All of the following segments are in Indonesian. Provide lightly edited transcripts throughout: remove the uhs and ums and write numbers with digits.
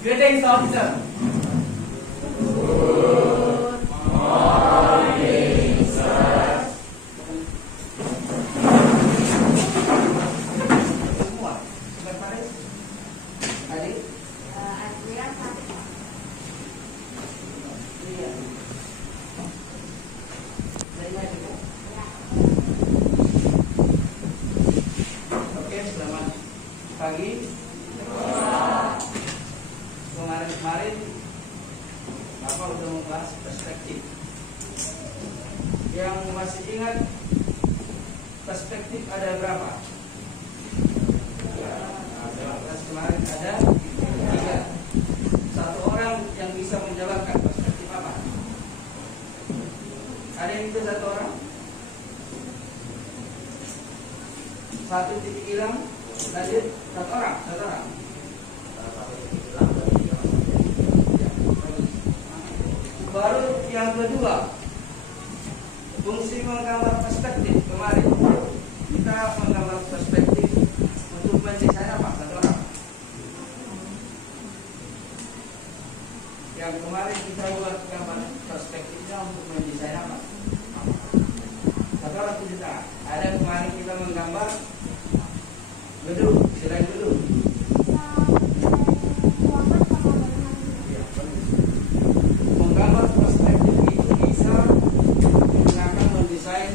Greetings, officer. Pagi. Kemarin Bapak udah membahas perspektif. Yang masih ingat perspektif ada berapa? Kemarin ada 3. Satu orang yang bisa menjalankan perspektif apa? Ada yang itu satu orang? Satu titik hilang. Lanjut, satu orang. Baru yang kedua, fungsi menggambar perspektif. Kemarin kita menggambar perspektif untuk mendesain apa? Satu orang. Yang kemarin kita buat gambar perspektifnya untuk mendesain apa? Satu orang tidak. Ada kemarin kita menggambar gedung, selain gedung. Menggambar perspektif itu bisa menggunakan mendesain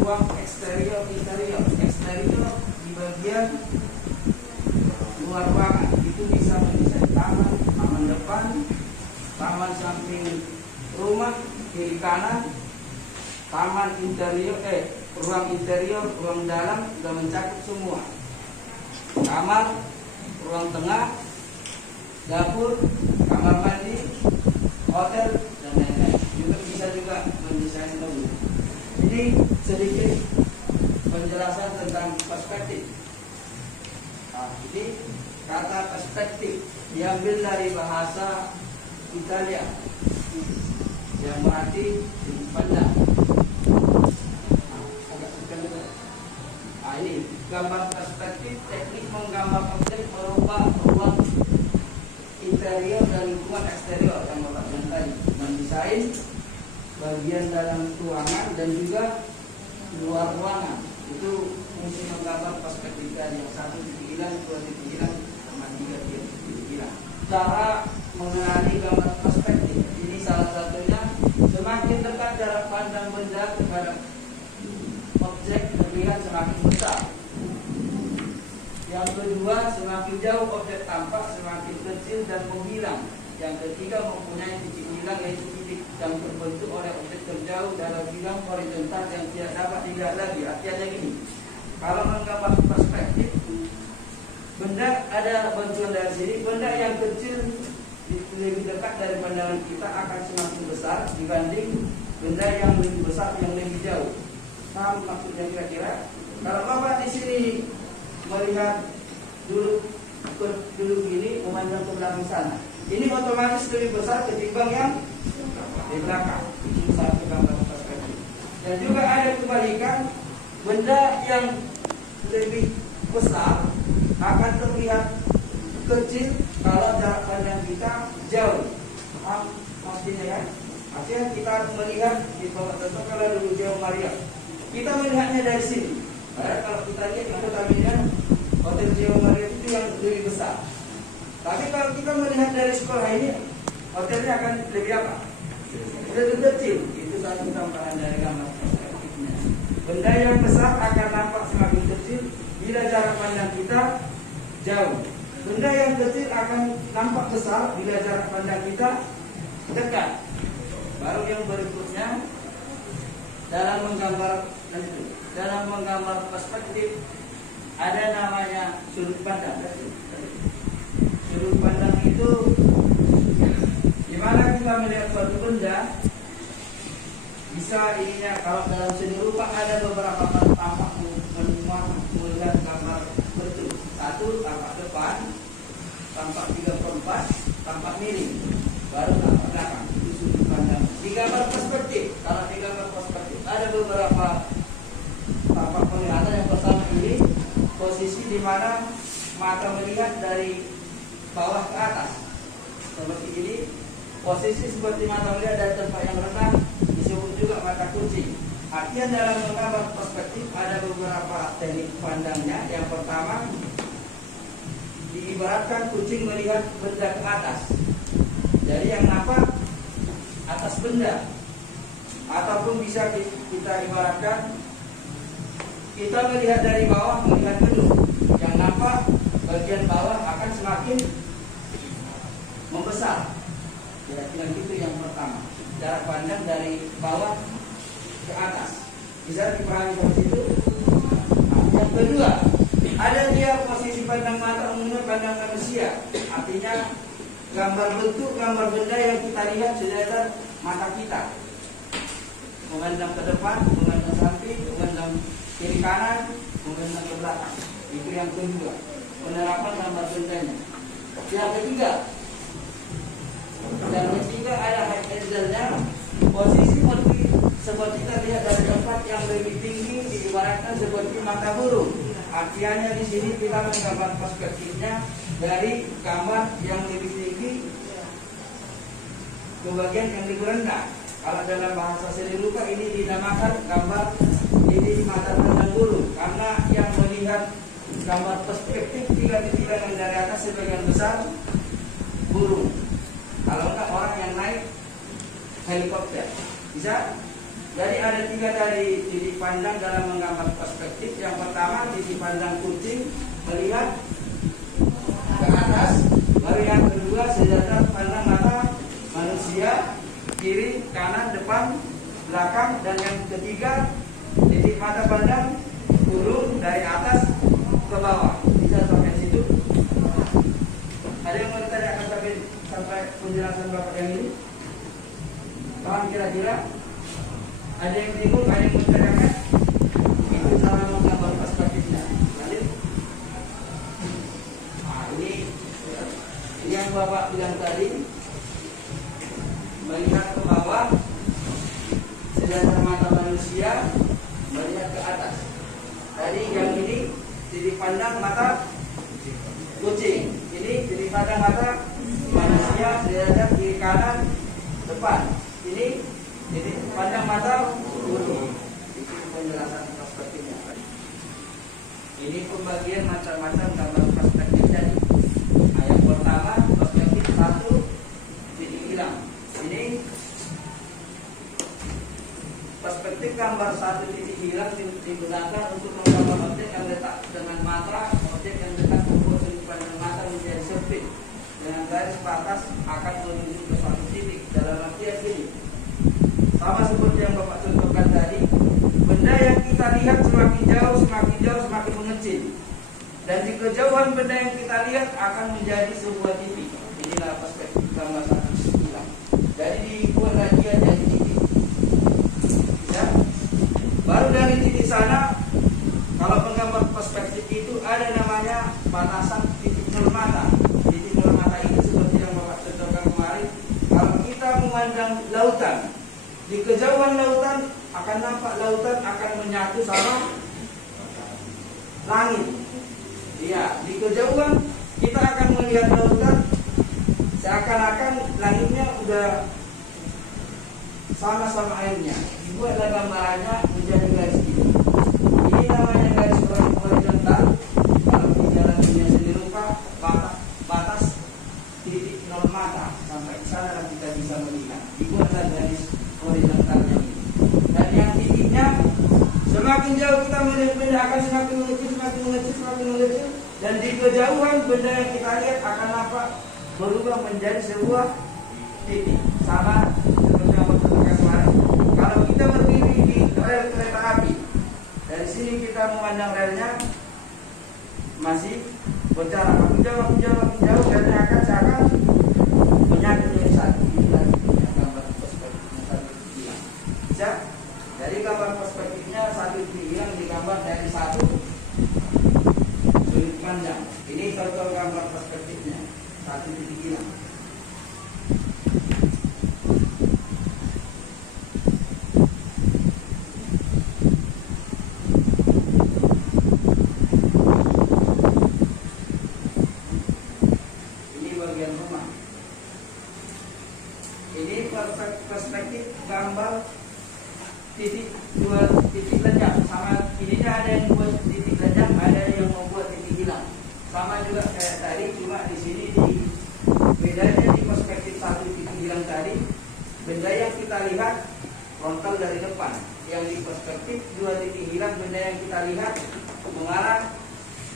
ruang eksterior, interior. Eksterior di bagian luar ruangan itu bisa mendesain taman depan, taman samping rumah, kiri kanan, taman interior, ruang interior, ruang dalam sudah mencakup semua. Kamar, ruang tengah, dapur, kamar mandi, hotel, dan lain-lain. Bisa juga mendesain mobil. Ini sedikit penjelasan tentang perspektif. Jadi kata perspektif diambil dari bahasa Italia yang berarti sudut pandang. Ini gambar perspektif, teknik menggambar objek berupa ruang interior dan lingkungan eksterior yang Bapak bilang tadi, mendesain bagian dalam ruangan dan juga luar ruangan. Itu fungsi menggambar perspektif tadi, yang 1 titik hilang, 2 titik hilang, sama 3 titik hilang. Cara mengenali gambar perspektif ini salah satunya, semakin dekat jarak pandang benda kepada objek terlihat semakin besar. Yang kedua, semakin jauh objek tampak semakin kecil dan menghilang. Yang ketiga, mempunyai titik hilang, yaitu titik yang terbentuk oleh objek terjauh dalam bidang horizontal yang tidak dapat dilihat lagi. Artinya gini, kalau menggambar perspektif, benda ada bantuan dari sini, benda yang kecil lebih dekat dari pandangan kita akan semakin besar dibanding benda yang lebih besar yang lebih jauh. Paham maksudnya kira-kira? Kalau Bapak di sini melihat dulu gini, memandang ke belakang sana, ini otomatis lebih besar ketimbang yang di belakang. Itu satu gambar perspektif. Dan juga ada kebalikan, benda yang lebih besar akan terlihat kecil kalau jarak pandang kita jauh. Paham maksudnya kan? Artinya kita melihat di bawah, contoh kalau dulu Jauh Maria, kita melihatnya dari sini. Kalau kita lihat di Kota Medan, Hotel Jauh Maria itu yang lebih besar. Tapi kalau kita melihat dari sekolah ini, hotelnya akan lebih apa? Lebih kecil. Itu satu tambahan dari gambar perspektifnya. Benda yang besar akan nampak semakin kecil bila jarak pandang kita jauh. Benda yang kecil akan nampak besar bila jarak pandang kita dekat. Baru yang berikutnya, dalam menggambar perspektif ada namanya sudut pandang. Sudut pandang itu gimana kita melihat suatu benda, bisa ininya. Kalau dalam seni rupa ada beberapa tampak melihat gambar bentuk. 1 tampak depan, tampak 3/4, tampak miring, baru tampak belakang. Itu sudut pandang. Di gambar perspektif, kalau di gambar perspektif ada beberapa tampak penglihatan. Yang pertama ini dari bawah ke atas. Seperti ini, posisi seperti mata melihat dari tempat yang rendah disebut juga mata kucing. Artinya dalam menggambar perspektif ada beberapa teknik pandangnya. Yang pertama, diibaratkan kucing melihat benda ke atas. Jadi yang nampak atas benda. Ataupun bisa kita ibaratkan kita melihat dari bawah, melihat gedung. Yang nampak bagian bawah akan semakin membesar. Kira-kira itu yang pertama. Jarak pandang dari bawah ke atas. Bisa dipahami seperti itu. Yang kedua, ada dia posisi pandang mata umumnya pandang manusia. Artinya gambar bentuk, gambar benda yang kita lihat sejajar mata kita. Memandang ke depan, memandang samping, memandang kiri kanan, memandang ke belakang. Itu yang kedua, penerapan gambar bendanya. Yang ketiga ada high angle-nya, posisi seperti kita lihat dari tempat yang lebih tinggi diibaratkan seperti mata burung. Artinya di sini kita menggambar perspektifnya dari gambar yang lebih tinggi ke bagian yang lebih rendah. Kalau dalam bahasa seni rupa ini dinamakan gambar ini mata pandang burung, karena yang melihat gambar perspektif tiga-tiga yang dari atas sebagian besar burung. Kalau enggak orang yang naik helikopter bisa. Jadi ada tiga dari titik pandang dalam menggambar perspektif. Yang pertama titik pandang kucing melihat ke atas. Baru yang kedua sejajar pandang mata manusia, kiri, kanan, depan, belakang. Dan yang ketiga titik mata pandang burung dari atas ke bawah. Bisa sampai situ? Ada yang mau ditanyakan sampai penjelasan Bapak yang ini? Paham kira-kira? Ada yang bingung, ada yang mau ditanyakan? Itu cara menggambar perspektifnya. Lanjut. Nah, ini yang Bapak bilang tadi, melihat ke bawah, sejajar mata manusia, melihat ke atas. Tadi yang ini titik pandang mata kucing, ini titik pandang mata manusia, sejajar kiri kanan depan. Ini titik pandang mata burung. Itu penjelasan perspektifnya. Ini pembagian macam-macam gambar perspektif tadi. Yang pertama perspektif satu titik hilang. Ini perspektif gambar satu titik hilang digunakan untuk menggambar objek yang letak dengan mata, objek yang dekat ke sudut pandang mata menjadi sempit dengan garis batas akan menuju ke suatu titik. Dalam artian ini sama seperti yang Bapak contohkan tadi, benda yang kita lihat semakin jauh, semakin mengecil. Dan di kejauhan benda yang kita lihat akan menjadi sebuah titik. Inilah perspektif gambar satu titik hilang. Jadi dibuat lagi jadi titik. Ya. Baru dari titik sana, kalau menggambar perspektif itu ada namanya batasan titik nol mata. Titik nol mata itu seperti yang Bapak contohkan kemarin. Kalau kita memandang lautan, di kejauhan lautan akan nampak lautan akan menyatu sama langit. Iya, di kejauhan kita akan melihat lautan seakan-akan langitnya udah sama-sama airnya. Dibuatlah gambarannya menjadi garis ini. Ini namanya garis horizontal. Kalau di jalan dunia seni rupa, batas titik nol mata sampai ke sana kita bisa melihat. Dibuatlah garis horizontalnya ini. Dan yang titiknya semakin jauh kita melihat benda akan semakin mengecil. Dan di kejauhan benda yang kita lihat akan nampak berubah menjadi sebuah titik. Sama seperti yang berkata kemarin. Kalau kita berdiri di rel kereta api, dari sini kita memandang relnya masih berjarak makin jauh, relnya akan seakan menyatu menjadi satu. Gambar perspektifnya satu hilang. Bisa? Jadi gambar perspektifnya satu hilang digambar dari satu sudut pandang. Ini contoh gambar perspektifnya satu titik hilang. perspektif gambar titik dua titik lenyap. Sama ininya ada yang buat titik lenyap, ada yang membuat titik hilang. Sama juga kayak tadi, cuma di sini bedanya di perspektif satu titik hilang tadi, benda yang kita lihat frontal dari depan. Yang di perspektif dua titik hilang, benda yang kita lihat mengarah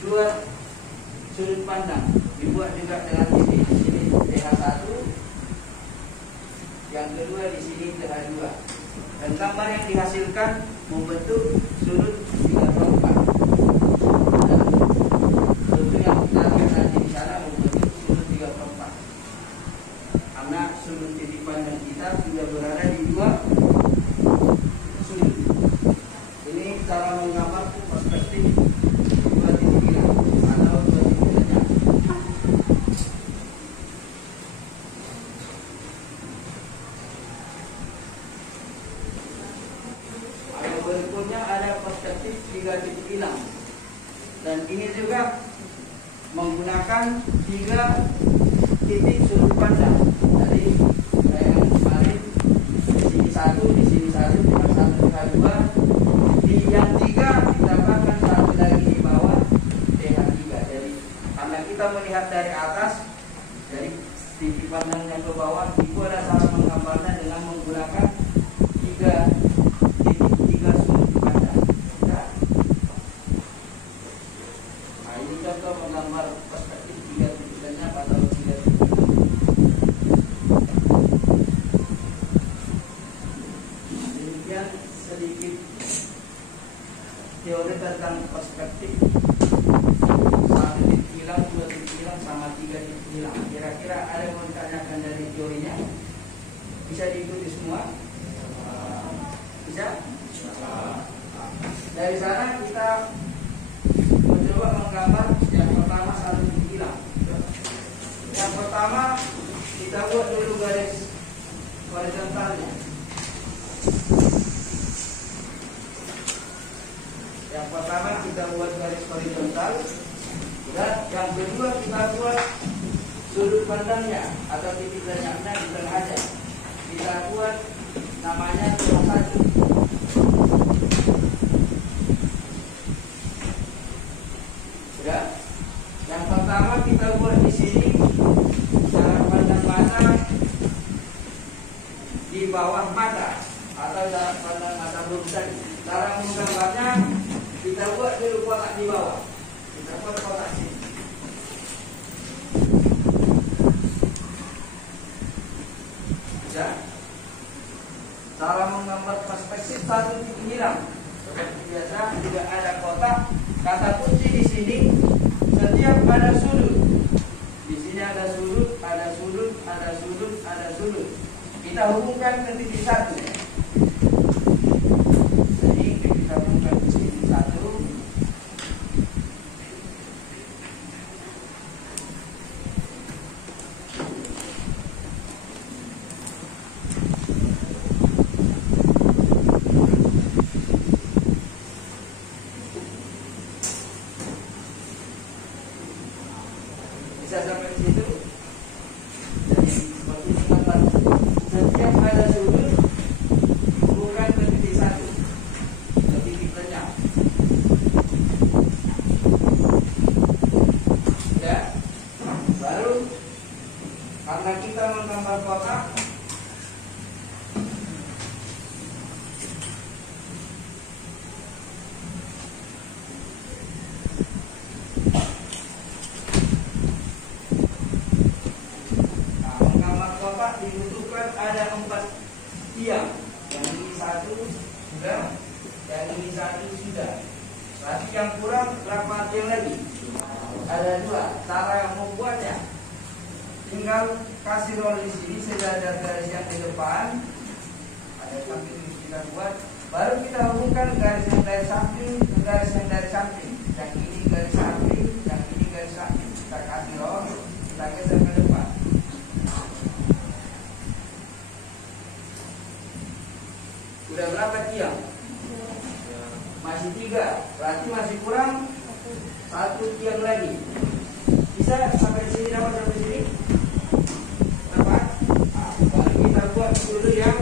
dua sudut pandang. Dibuat juga dengan titik di sini TH1, yang kedua di sini TH2. Dan gambar yang dihasilkan membentuk sudut 3/4. Sudut yang kita lihat nanti di sana membentuk sudut 3/4. Karena sudut titik pandang kita sudah berada di dua sudut. Ini cara menggambar perspektif dua titik hilang atau dua titik lenyap. Berikutnya ada perspektif tiga titik hilang, dan ini juga menggunakan tiga titik sudut pandang. Jadi yang kemarin di sini satu, di sini satu, dengan satu TH2, di yang tiga ditambahkan satu lagi di bawah TH3. Jadi karena kita melihat dari atas, dari titik pandang yang ke bawah, itu ada cara menggambarnya dengan menggunakan tiga menggambar perspektif tiga titik lenyap atau tiga titik. Demikian sedikit teori tentang perspektif satu titik hilang, dua titik hilang, sama tiga titik hilang. Kira-kira ada yang mau ditanyakan dari teorinya? Bisa diikuti semua? Bisa? Dari sana kita mencoba menggambar yang pertama satu titik hilang. Yang pertama kita buat dulu garis horizontalnya. Yang pertama kita buat garis horizontal, dan yang kedua kita buat sudut pandangnya atau titik lenyapnya di tengahnya. Kita buat namanya TH1. Ya. Yang pertama kita buat di sini jarak pandang mata di bawah mata atau jarak pandang mata berusaha. Cara menggambarnya kita buat dulu kotak di bawah. Kita buat kotak sini. Ya. Cara menggambar perspektif satu titik hilang. Seperti biasa juga ada kotak. Kata kunci di sini, setiap ada sudut. Di sini ada sudut, ada sudut, ada sudut, ada sudut. Kita hubungkan ke titik satu. Jadi kita hubungkan ke titik satu. Bisa sampai situ. Jadi seperti ini gambar. Setiap ada sudut bukan ke titik satu, ke titik lenyap. Ya. Baru karena kita menggambar kotak, dibutuhkan ada 4 tiang. Yang ini satu sudah, yang ini satu sudah. Berarti yang kurang berapa tiang lagi? Ada 2. Cara yang membuatnya, tinggal kasih roll di sini. Sudah ada garis yang di depan, ada samping kita buat. Baru kita hubungkan garis yang dari samping ke garis yang dari samping. Yang ini garis samping, yang ini garis samping. Kita kasih roll, kita geser ke depan. Sudah berapa tiang? Masih 3. Berarti masih kurang 1 tiang lagi. Bisa sampai sini, dapat sampai sini? Dapat? Nah, baru kita buat dulu yang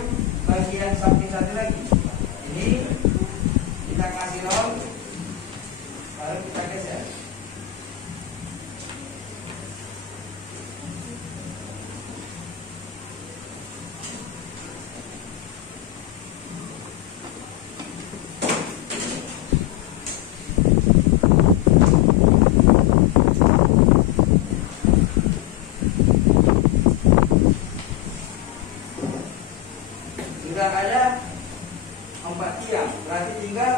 4 tiang. Berarti tinggal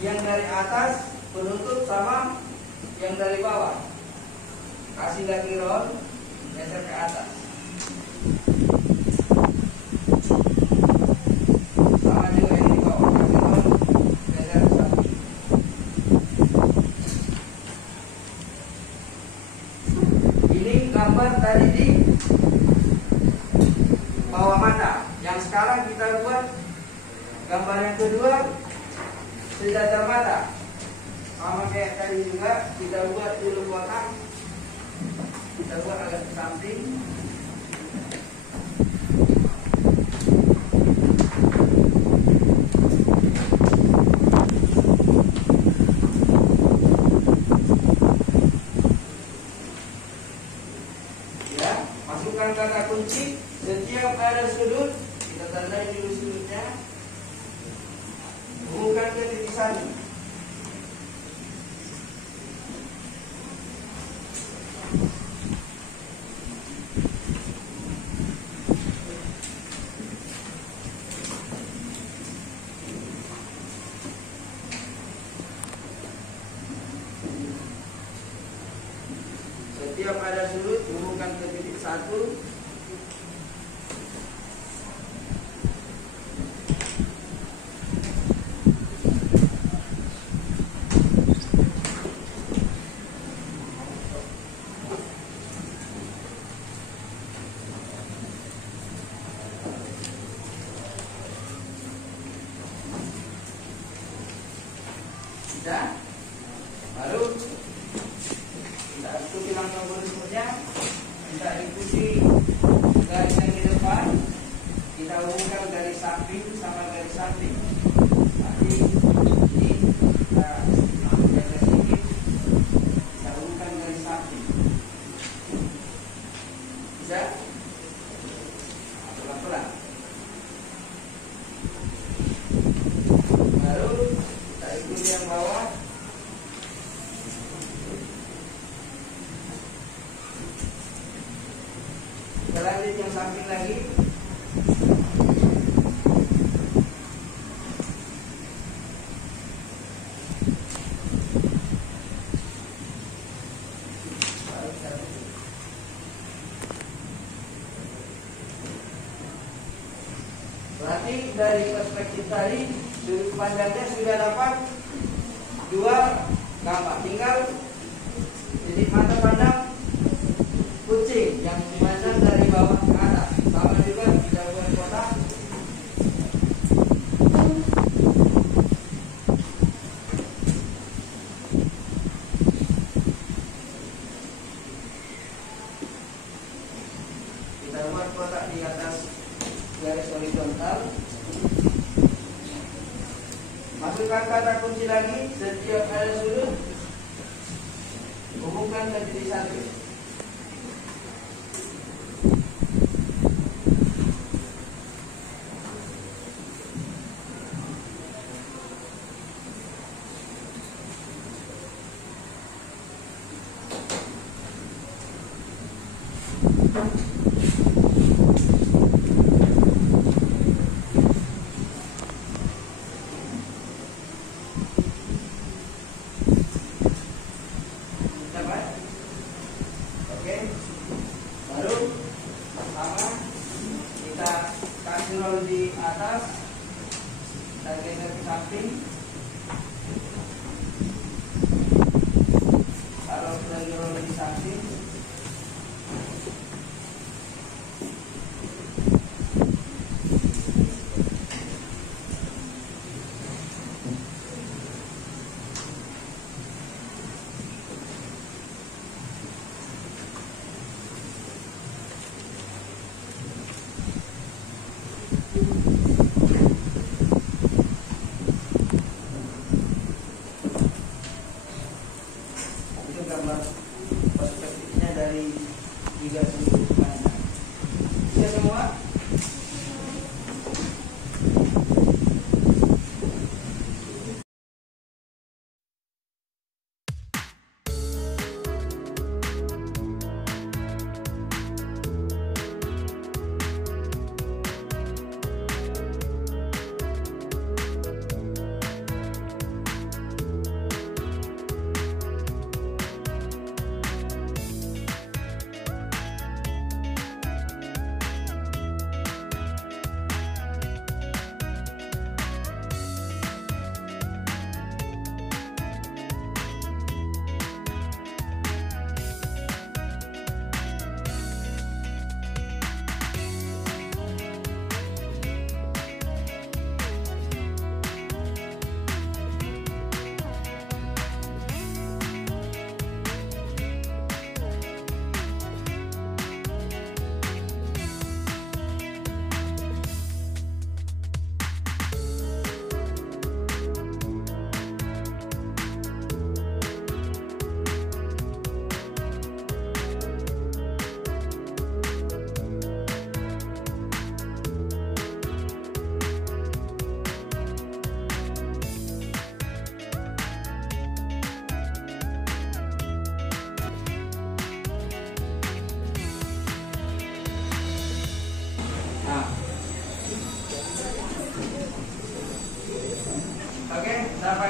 yang dari atas penutup sama yang dari bawah. Kasih lagi ron, geser ke atas. Sama juga yang di bawah, kasih ron, geser ke samping. Ini gambar tadi di bawah mata. Yang sekarang kita buat gambar yang kedua sedatar mata. Sama kayak tadi juga, kita buat dulu kotak. Kita buat agak ke samping. Ya, masukkan kata kunci. Setiap ada sudut, kita tandai dulu sudutnya. Hubungkan ke titik satu. Setiap ada sudut, hubungkan ke titik satu. Sudah? Baru kita ikuti langkah berikutnya. Kita ikuti garis yang di depan. Kita hubungkan garis samping sama garis samping. Nanti ini kita ambil garis sedikit. Kita hubungkan garis samping. Bisa? Pelan-pelan. Baru kita ikuti yang bawah. Kita lanjut yang samping lagi. Berarti dari perspektif tadi sudut pandangnya sudah dapat 2 gambar. Tinggal titik mata pandang kucing yang dimandang dari bawah ke atas. Sama juga kita buat kotak. Kita buat kotak di atas garis horizontal. Masukkan kata kunci lagi. Setiap ada sudut, hubungkan ke titik satu. Dapat? Oke. Baru sama kita kasih roll di atas. Kita geser ke samping. Kalau sudah di roll di samping,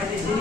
di sini